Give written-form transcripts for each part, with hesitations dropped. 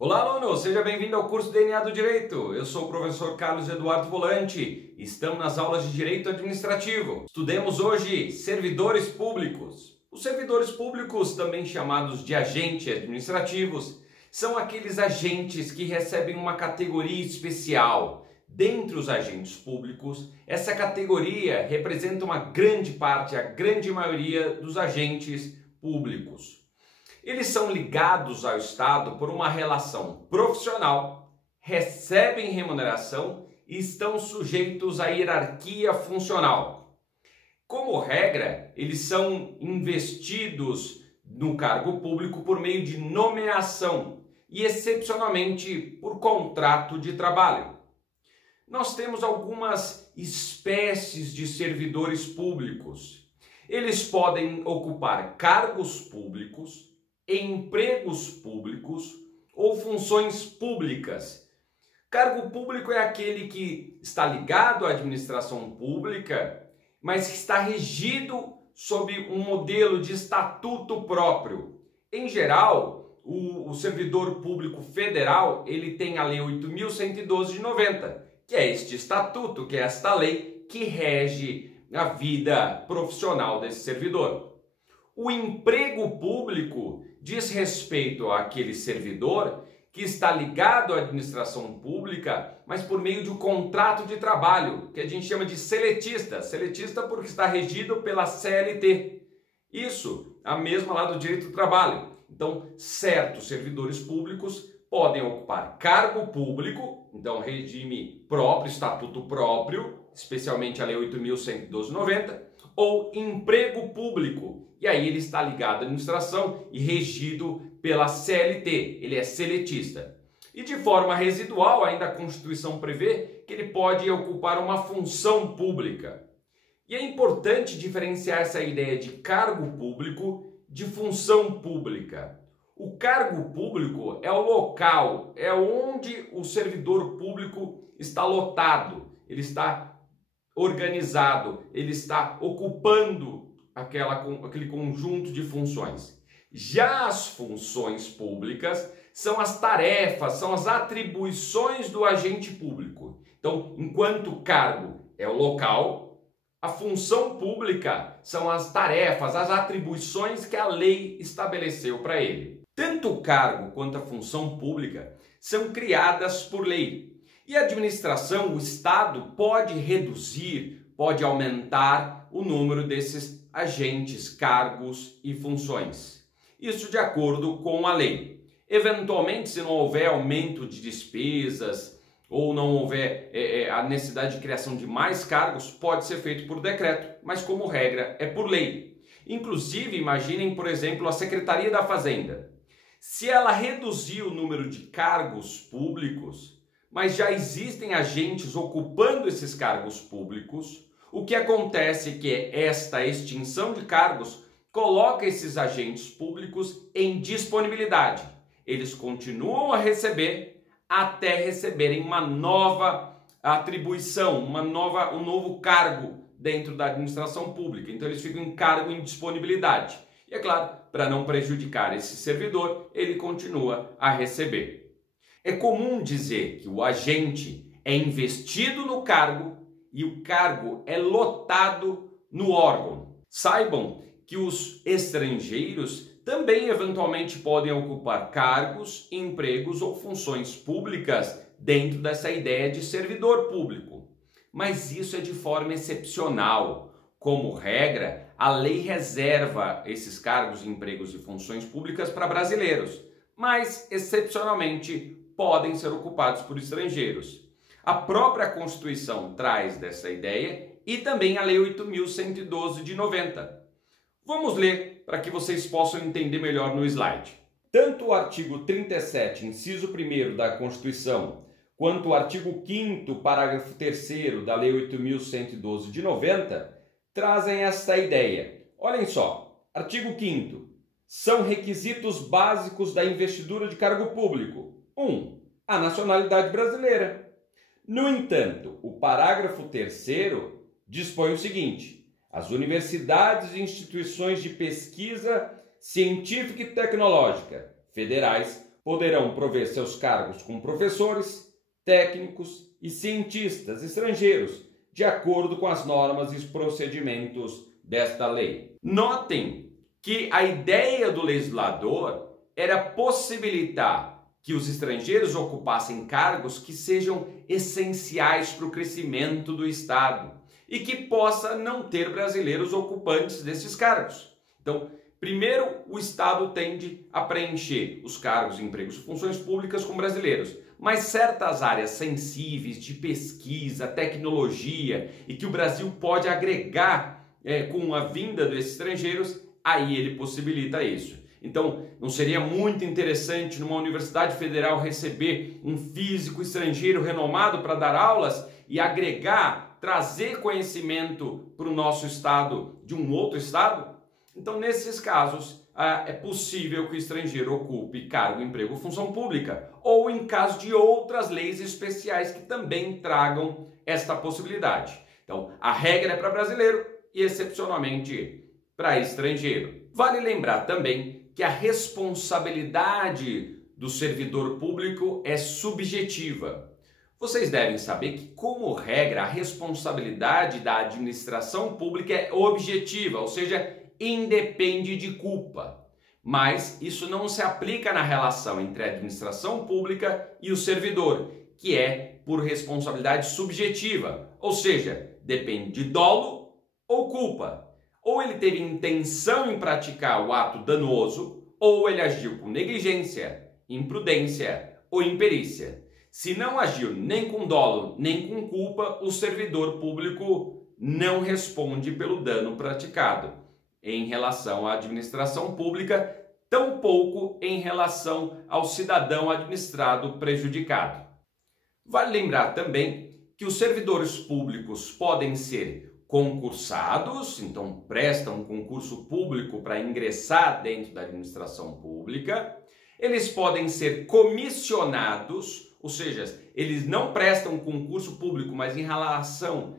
Olá, aluno! Seja bem-vindo ao curso DNA do Direito. Eu sou o professor Carlos Eduardo Volante. Estamos nas aulas de Direito Administrativo. Estudemos hoje servidores públicos. Os servidores públicos, também chamados de agentes administrativos, são aqueles agentes que recebem uma categoria especial. Dentre os agentes públicos, essa categoria representa uma grande parte, a grande maioria dos agentes públicos. Eles são ligados ao Estado por uma relação profissional, recebem remuneração e estão sujeitos à hierarquia funcional. Como regra, eles são investidos no cargo público por meio de nomeação e, excepcionalmente, por contrato de trabalho. Nós temos algumas espécies de servidores públicos. Eles podem ocupar cargos públicos, empregos públicos ou funções públicas. Cargo público é aquele que está ligado à administração pública, mas que está regido sob um modelo de estatuto próprio. Em geral, o servidor público federal, ele tem a Lei 8.112 de 90, que é este estatuto, que é esta lei que rege a vida profissional desse servidor. O emprego público diz respeito àquele servidor que está ligado à administração pública, mas por meio de um contrato de trabalho, que a gente chama de seletista. Seletista porque está regido pela CLT. Isso, a mesma lá do direito do trabalho. Então, certos servidores públicos podem ocupar cargo público, então regime próprio, estatuto próprio, especialmente a Lei 8.112/90, ou emprego público. E aí ele está ligado à administração e regido pela CLT, ele é seletista. E de forma residual, ainda a Constituição prevê que ele pode ocupar uma função pública. E é importante diferenciar essa ideia de cargo público de função pública. O cargo público é o local, é onde o servidor público está lotado, ele está organizado, ele está ocupando aquele conjunto de funções. Já as funções públicas são as tarefas, são as atribuições do agente público. Então, enquanto o cargo é o local, a função pública são as tarefas, as atribuições que a lei estabeleceu para ele. Tanto o cargo quanto a função pública são criadas por lei. E a administração, o Estado, pode reduzir, pode aumentar o número desses agentes, cargos e funções. Isso de acordo com a lei. Eventualmente, se não houver aumento de despesas ou não houver a necessidade de criação de mais cargos, pode ser feito por decreto, mas como regra é por lei. Inclusive, imaginem, por exemplo, a Secretaria da Fazenda. Se ela reduzir o número de cargos públicos, mas já existem agentes ocupando esses cargos públicos, o que acontece é que esta extinção de cargos coloca esses agentes públicos em disponibilidade. Eles continuam a receber até receberem uma nova atribuição, um novo cargo dentro da administração pública. Então eles ficam em cargo em disponibilidade. E é claro, para não prejudicar esse servidor, ele continua a receber. É comum dizer que o agente é investido no cargo e o cargo é lotado no órgão. Saibam que os estrangeiros também eventualmente podem ocupar cargos, empregos ou funções públicas dentro dessa ideia de servidor público. Mas isso é de forma excepcional. Como regra, a lei reserva esses cargos, empregos e funções públicas para brasileiros, mas excepcionalmente podem ser ocupados por estrangeiros. A própria Constituição traz dessa ideia e também a Lei 8.112 de 90. Vamos ler para que vocês possam entender melhor no slide. Tanto o artigo 37, inciso 1º da Constituição, quanto o artigo 5º, parágrafo 3º da Lei 8.112 de 90, trazem esta ideia. Olhem só, artigo 5º. São requisitos básicos da investidura de cargo público. 1. A nacionalidade brasileira. No entanto, o parágrafo 3º dispõe o seguinte: as universidades e instituições de pesquisa científica e tecnológica federais poderão prover seus cargos com professores, técnicos e cientistas estrangeiros, de acordo com as normas e procedimentos desta lei. Notem que a ideia do legislador era possibilitar que os estrangeiros ocupassem cargos que sejam essenciais para o crescimento do Estado e que possa não ter brasileiros ocupantes desses cargos. Então, primeiro, o Estado tende a preencher os cargos, empregos e funções públicas com brasileiros, mas certas áreas sensíveis de pesquisa, tecnologia e que o Brasil pode agregar com a vinda desses estrangeiros, aí ele possibilita isso. Então, não seria muito interessante numa universidade federal receber um físico estrangeiro renomado para dar aulas e agregar, trazer conhecimento para o nosso estado de um outro estado? Então, nesses casos, é possível que o estrangeiro ocupe cargo, emprego ou função pública, ou em caso de outras leis especiais que também tragam esta possibilidade. Então, a regra é para brasileiro e, excepcionalmente, para estrangeiro. Vale lembrar também que a responsabilidade do servidor público é subjetiva. Vocês devem saber que, como regra, a responsabilidade da administração pública é objetiva, ou seja, independe de culpa. Mas isso não se aplica na relação entre a administração pública e o servidor, que é por responsabilidade subjetiva, ou seja, depende de dolo ou culpa. Ou ele teve intenção em praticar o ato danoso, ou ele agiu com negligência, imprudência ou imperícia. Se não agiu nem com dolo nem com culpa, o servidor público não responde pelo dano praticado em relação à administração pública, tampouco em relação ao cidadão administrado prejudicado. Vale lembrar também que os servidores públicos podem ser concursados, então prestam um concurso público para ingressar dentro da administração pública. Eles podem ser comissionados, ou seja, eles não prestam concurso público, mas em razão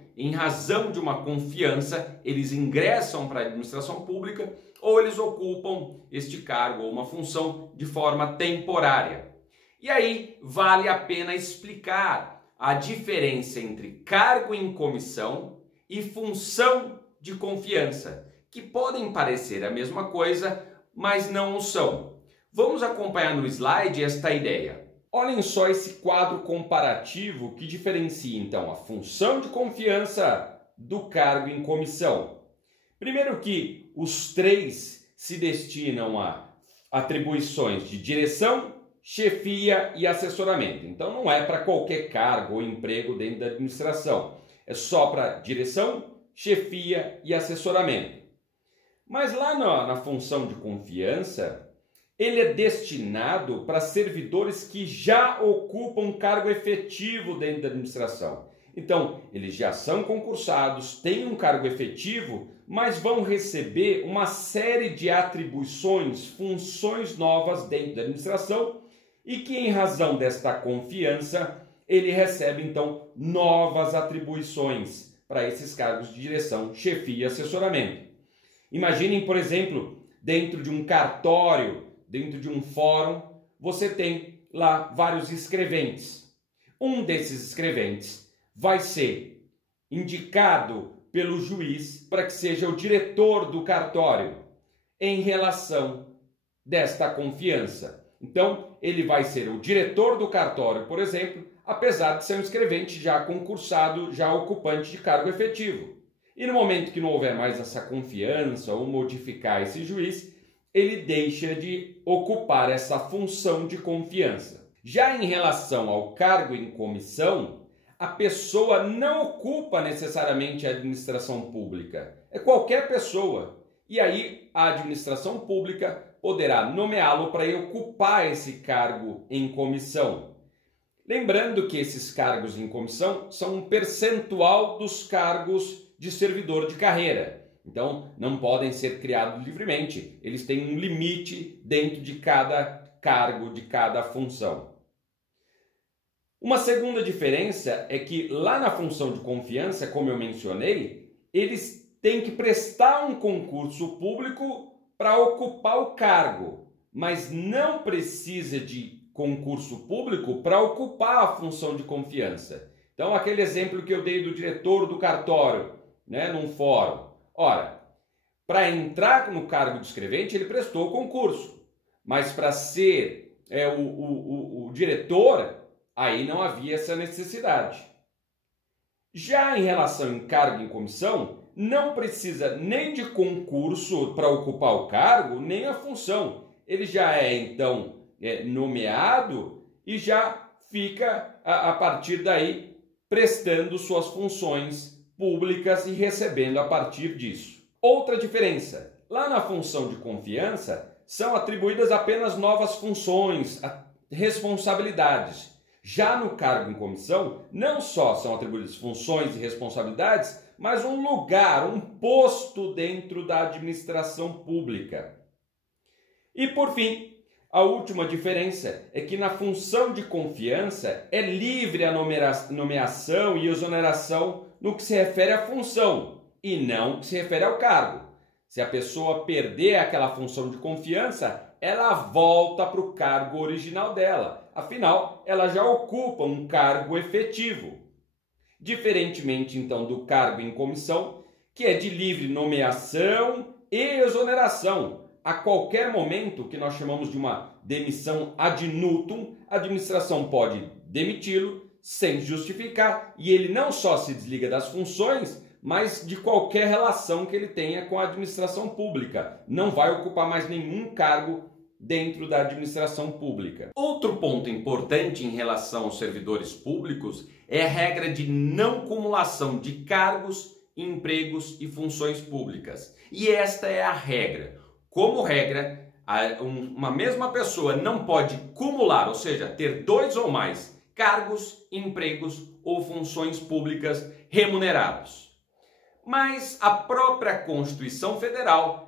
de uma confiança, eles ingressam para a administração pública ou eles ocupam este cargo ou uma função de forma temporária. E aí vale a pena explicar a diferença entre cargo em comissão e função de confiança, que podem parecer a mesma coisa, mas não o são. Vamos acompanhar no slide esta ideia. Olhem só esse quadro comparativo que diferencia então a função de confiança do cargo em comissão. Primeiro que os três se destinam a atribuições de direção, chefia e assessoramento. Então não é para qualquer cargo ou emprego dentro da administração. É só para direção, chefia e assessoramento. Mas lá na função de confiança, ele é destinado para servidores que já ocupam cargo efetivo dentro da administração. Então, eles já são concursados, têm um cargo efetivo, mas vão receber uma série de atribuições, funções novas dentro da administração e que, em razão desta confiança, ele recebe, então, novas atribuições para esses cargos de direção, chefia e assessoramento. Imaginem, por exemplo, dentro de um cartório, dentro de um fórum, você tem lá vários escreventes. Um desses escreventes vai ser indicado pelo juiz para que seja o diretor do cartório em relação desta confiança. Então, ele vai ser o diretor do cartório, por exemplo, apesar de ser um escrevente já concursado, já ocupante de cargo efetivo. E no momento que não houver mais essa confiança ou modificar esse juiz, ele deixa de ocupar essa função de confiança. Já em relação ao cargo em comissão, a pessoa não ocupa necessariamente a administração pública. É qualquer pessoa. E aí a administração pública poderá nomeá-lo para ocupar esse cargo em comissão. Lembrando que esses cargos em comissão são um percentual dos cargos de servidor de carreira. Então, não podem ser criados livremente. Eles têm um limite dentro de cada cargo, de cada função. Uma segunda diferença é que lá na função de confiança, como eu mencionei, eles têm que prestar um concurso público para ocupar o cargo, mas não precisa de concurso público para ocupar a função de confiança. Então, aquele exemplo que eu dei do diretor do cartório, né, num fórum. Ora, para entrar no cargo de escrevente, ele prestou o concurso, mas para ser o diretor, aí não havia essa necessidade. Já em relação em cargo em comissão, não precisa nem de concurso para ocupar o cargo, nem a função. Ele já é, então, nomeado e já fica, a partir daí, prestando suas funções públicas e recebendo a partir disso. Outra diferença, lá na função de confiança, são atribuídas apenas novas funções, responsabilidades. Já no cargo em comissão, não só são atribuídas funções e responsabilidades, mas um lugar, um posto dentro da administração pública. E por fim, a última diferença é que na função de confiança é livre a nomeação e exoneração no que se refere à função e não no que se refere ao cargo. Se a pessoa perder aquela função de confiança, ela volta para o cargo original dela. Afinal, ela já ocupa um cargo efetivo. Diferentemente, então, do cargo em comissão, que é de livre nomeação e exoneração. A qualquer momento, que nós chamamos de uma demissão ad nutum, a administração pode demiti-lo sem justificar e ele não só se desliga das funções, mas de qualquer relação que ele tenha com a administração pública. Não vai ocupar mais nenhum cargo dentro da administração pública. Outro ponto importante em relação aos servidores públicos é a regra de não cumulação de cargos, empregos e funções públicas. E esta é a regra. Como regra, uma mesma pessoa não pode cumular, ou seja, ter dois ou mais cargos, empregos ou funções públicas remunerados. Mas a própria Constituição Federal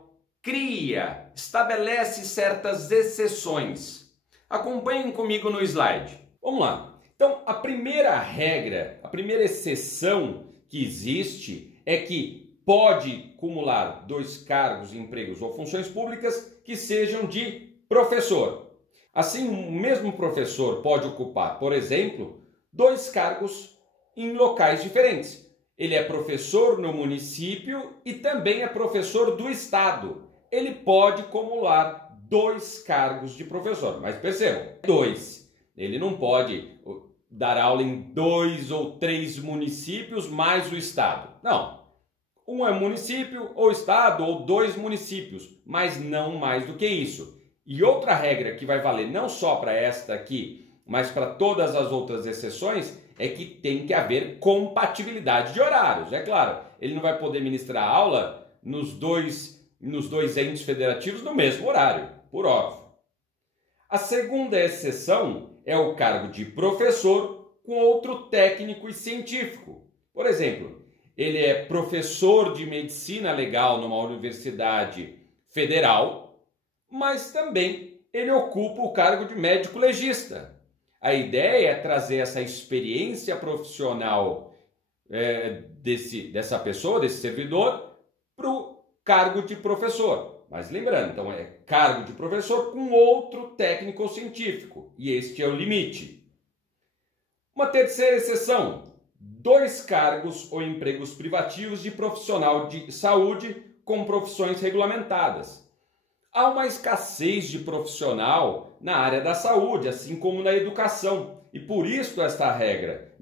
estabelece certas exceções. Acompanhem comigo no slide. Vamos lá. Então, a primeira regra, a primeira exceção que existe é que pode cumular dois cargos, empregos ou funções públicas que sejam de professor. Assim, o mesmo professor pode ocupar, por exemplo, dois cargos em locais diferentes. Ele é professor no município e também é professor do estado. Ele pode acumular dois cargos de professor, mas percebam, dois. Ele não pode dar aula em 2 ou 3 municípios mais o estado. Não. Um é município ou estado ou 2 municípios, mas não mais do que isso. E outra regra que vai valer não só para esta aqui, mas para todas as outras exceções, é que tem que haver compatibilidade de horários. É claro, ele não vai poder ministrar aula nos dois entes federativos no mesmo horário, por óbvio. A segunda exceção é o cargo de professor com outro técnico e científico. Por exemplo, ele é professor de medicina legal numa universidade federal, mas também ele ocupa o cargo de médico legista. A ideia é trazer essa experiência profissional dessa pessoa, desse servidor, para o cargo de professor. Mas lembrando, então é cargo de professor com outro técnico ou científico. E este é o limite. Uma terceira exceção: 2 cargos ou empregos privativos de profissional de saúde com profissões regulamentadas. Há uma escassez de profissional na área da saúde, assim como na educação. E por isso esta regra,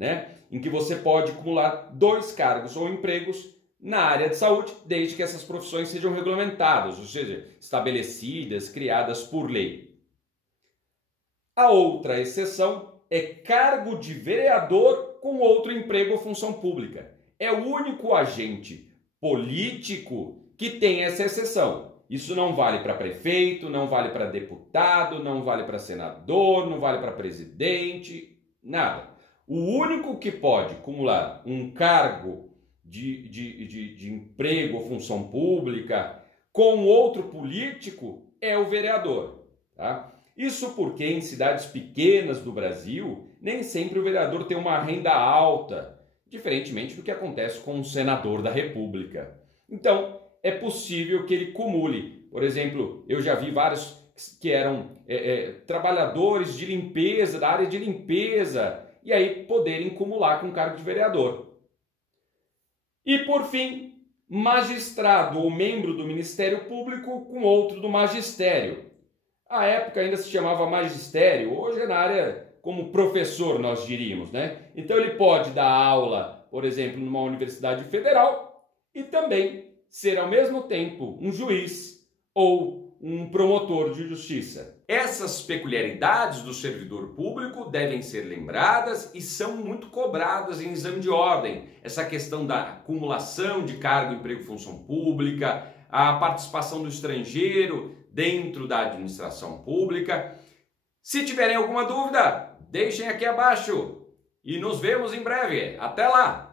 em que você pode acumular 2 cargos ou empregos na área de saúde, desde que essas profissões sejam regulamentadas, ou seja, estabelecidas, criadas por lei. A outra exceção é cargo de vereador com outro emprego ou função pública. É o único agente político que tem essa exceção. Isso não vale para prefeito, não vale para deputado, não vale para senador, não vale para presidente, nada. O único que pode acumular um cargo de emprego ou função pública com outro político é o vereador. Tá? Isso porque em cidades pequenas do Brasil, nem sempre o vereador tem uma renda alta, diferentemente do que acontece com um senador da República. Então, é possível que ele cumule. Por exemplo, eu já vi vários que eram trabalhadores de limpeza, da área de limpeza, e aí poderem cumular com o cargo de vereador. E por fim, magistrado ou membro do Ministério Público com outro do magistério. À época ainda se chamava magistério, hoje é na área como professor, nós diríamos, né? Então ele pode dar aula, por exemplo, numa universidade federal e também ser ao mesmo tempo um juiz ou um promotor de justiça. Essas peculiaridades do servidor público devem ser lembradas e são muito cobradas em exame de ordem. Essa questão da acumulação de cargo, emprego, função pública, a participação do estrangeiro dentro da administração pública. Se tiverem alguma dúvida, deixem aqui abaixo e nos vemos em breve. Até lá!